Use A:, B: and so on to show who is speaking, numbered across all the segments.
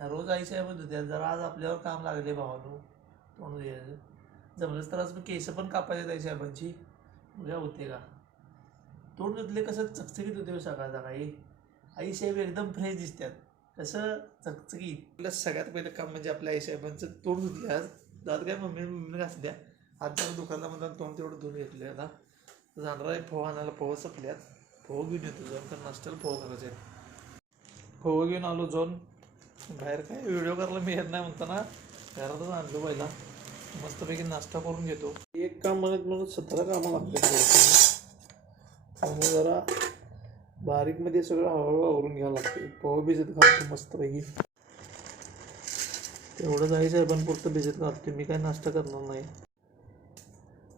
A: रोज आई साहेब होत्या जरा आज आपल्यावर काम लागले भावानो. तोंड जमलंच तर आज मी केस पण कापायचे आई साहेबांची उद्या होते का? तोंड धुतले कसं चकचकीत होते हो सकाळ सकाळी आई साहेब एकदम फ्रेश दिसतात. कसं चकचकीत. आपलं सगळ्यात पहिलं काम म्हणजे आपल्या आई साहेबांचं तोंड धुतले. आज जात काय मम्मी मम्मी घासल्या आता दुकानला म्हणतात तोंड तेवढं धुवून घेतले आता. जाणार आहे फोव आणायला. पोहा संपल्यात. पोहा घेऊन येतो. जाऊन तर नाश्त्याला फोह करायचे आहेत. घेऊन आलो जाऊन. बाहेर काय व्हिडिओ करायला मिळत नाही म्हणताना घरातच आणलो पहिला. मस्तपैकी नाश्ता करून घेतो. एक काम म्हणत म्हणत सतरा कामं लागतात त्यामुळे जरा बारीकमध्ये सगळं हळूहळू आवरून घ्यावं लागते पोहा भिजत घालतो मस्तपैकी. तेवढं जायचं आहे पण पुरतं भिजत घालतो मी काय नाश्ता करणार नाही.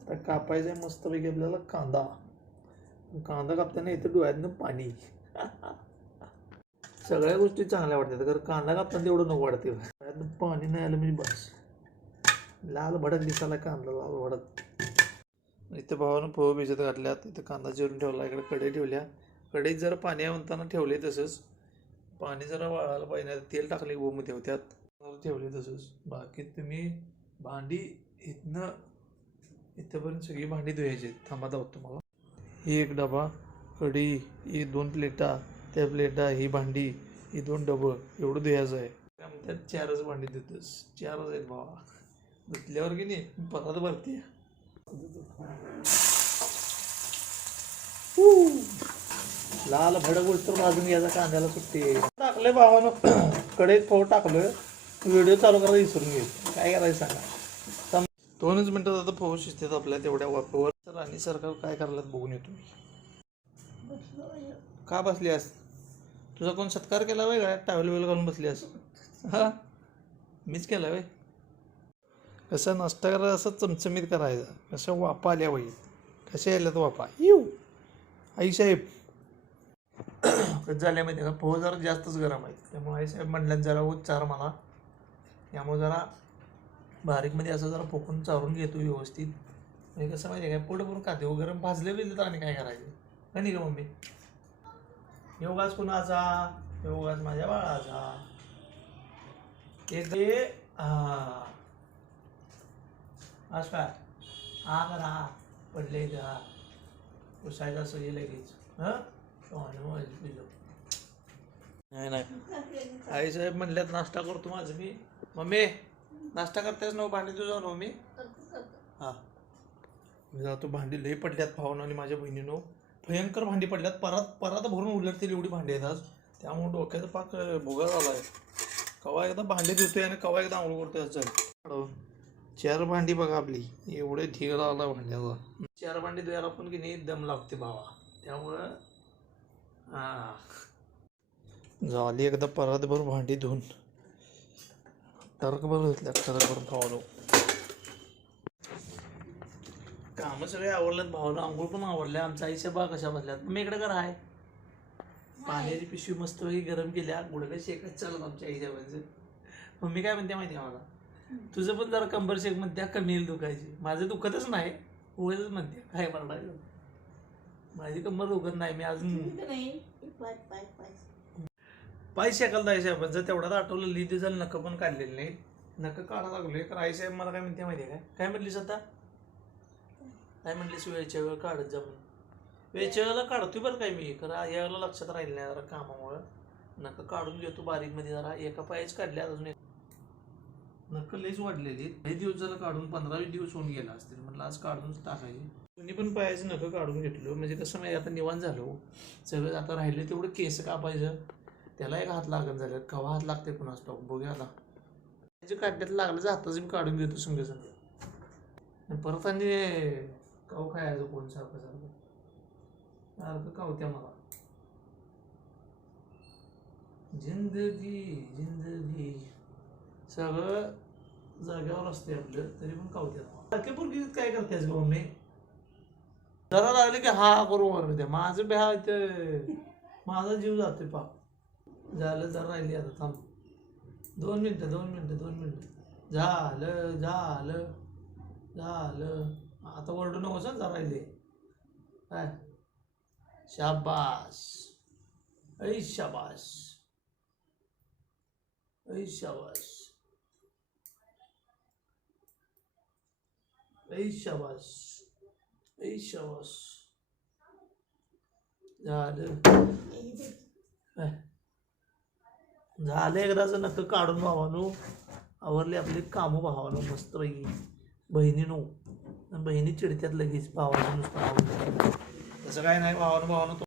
A: आता कापायचं आहे मस्तपैकी आपल्याला कांदा. कांदा कापताना इथं डोळ्यातनं पाणी. सगळ्या गोष्टी चांगल्या वाटतात कारण कांदा कापताना तेवढं नको वाटते. डोळ्यातनं पाणी नाही आलं म्हणजे बस. लाल भडक दिसायला कांदा लाल भडक. इथं भावानं पोह भिजत घातल्यात इथं कांदा चिरून ठेवला इकडे कढई ठेवल्या. कढईत जरा पाणी आहे म्हणताना ठेवले तसंच. पाणी जरा वाळायला पाहिजे तेल टाकले गोमध्ये त्यात ठेवले तसंच. बाकी तुम्ही भांडी इथनं इथंपर्यंत सगळी भांडी धुवायची. आहेत. थांबा दावत तुम्हाला ही एक डबा कढी ही दोन प्लेटा. त्या प्लेटा ही भांडी ही दोन डबं एवढं धुयाचं आहे. काय म्हणतात चारच भांडी देतोस. चारच आहेत भावा. धुतल्यावर की नाही परत भरती लाल भडक तर भाजून घ्यायचा कांद्याला सुट्टी टाकले भावानं. कढईत पोह टाकलोय. व्हिडिओ चालू करायला विसरून घे काय करायचं सांगा. दोनच मिनटात आता पोह शिजतात आपल्या तेवढ्या वापरवर तर आणि सरकार काय करायला बघून येतो का बसली असते तुझा कोण सत्कार केला वय? काय टावेल वेल घालून बसली असं हा? मीच केला वय? कसं नाश्ता करायला असं चमचमीत करायचं. कसं वापा आल्या वय? कशा आल्यात वापा येऊ आई साहेब. कसं झालं माहिती आहे का? पोह जरा जास्तच गरम आहे त्यामुळे आई साहेब म्हणल्यात जरा उच्चार मला त्यामुळे जरा बारीकमध्ये असं जरा पोकून चारून घेतो व्यवस्थित. म्हणजे कसं माहिती आहे काय पोटभरून खाते. गरम भाजले बिजले तर आणि काय करायचं? का नाही का मम्मी? योगास कुणाचा? योगास माझ्या बाळाचा. हा. आज काय हा करा. पडले का पुसायचं असं हे लगेच. हं? नाही नाही. आई साहेब म्हणल्यात नाश्ता करतो माझं मी. मम्मी नाश्ता करतेस ना भांडी तुझा ना मम्मी? हां. मी जातो भांडी लई पडल्यात भावना आणि माझ्या बहिणीनो. भयंकर भांडी पडल्यात. परत परत भरून उलटतील एवढी भांडी आहेत आज. त्यामुळे डोक्याचा पाक भुगा झाला आहे. कवा एकदा भांडी धुतोय आणि कवा एकदा आंघोळ करतोय असं चार भांडी बघा आपली. एवढे धीर आला भांड्याचा. चार भांडी धुवायला पण की नाही दम लागते भावा. त्यामुळं हा झाली एकदा परतभर भांडी धुवून टरकभर घेतल्या टरकभर भावालो कामं सगळे आवडल्यात भावाला आंघोळ पण आवडल्या आमच्या आईच्या बा कशा बसल्यात मी इकडे करा आहे पाण्याची पिशवी मस्त गरम केल्या गुडघे शेकत चालत आमच्या आईच्या बाजूचं मम्मी काय म्हणते माहिती मला? तुझं पण जरा कंबर शेक म्हणत्या कमी येईल दुखायची. माझं दुखतच नाही होयच म्हणते काय म्हणणार माझी कंबर दुखत नाही मी अजून पाय शेकाल आई साहेब जर तेवढ्यात आठवलं लिहिते झालं नकं पण काढलेलं नाही नकं काढा लागलोय. तर आई साहेब मला काय म्हणते माहिती आहे काय? काय म्हटलीस आता? काय म्हटलीस वेळच्या वेळ काढत जा म्हणून. वेळच्या वेळेला काढतोय बरं काय मी. खरं यावेळेला लक्षात राहिलं नाही जरा कामामुळं. नकं काढून घेतो बारीकमध्ये जरा. एका पायाच काढल्या अजून एक. नकं लईच वाढलेली. काही दिवस झालं काढून पंधरा वीस दिवस होऊन गेला असतील. म्हटलं आज काढून टाकायची. तुम्ही पण पायाचं नकं काढून घेतलो. म्हणजे कसं माहिती आता निवांत झालो. सगळं आता राहिले तेवढं केस कापायचं. त्याला एक हात लागत झाले. कवा हात लागते पुन्हा स्टॉक बघूया आता. त्याच्या काढण्यात लागलं जाताच मी काढून घेतो संग संग परत आणि काव खायचं कोण सारखं सारखं? सारखं कावत्या मला. जिंदगी जिंदगी. सगळं जाग्यावर असते आपलं तरी पण कावत्या सारखे पूर्वी काय करतेस गं मम्मी? जरा लागले की हा करू त्या माझं बेहा ते माझा जीव जातोय पाप. झालं जरा राहिली आता थांब. दोन मिनटं दोन मिनटं दोन मिनटं. झालं झालं झालं. आता ओरडू नकोस हं, जरा काय? शाबास. ऐ शाबास. ऐ शाबास. ऐ शाबास. ऐ शाबास. झालं. झालं एकदाच नक्क काढून भावानो. आवरली आपली कामं भावानो मस्त पैकी बहिणीनो. बहिणी चिडत्यात लगेच भावाचं नुसतं आवडतं तसं काय नाही भावानं भावानो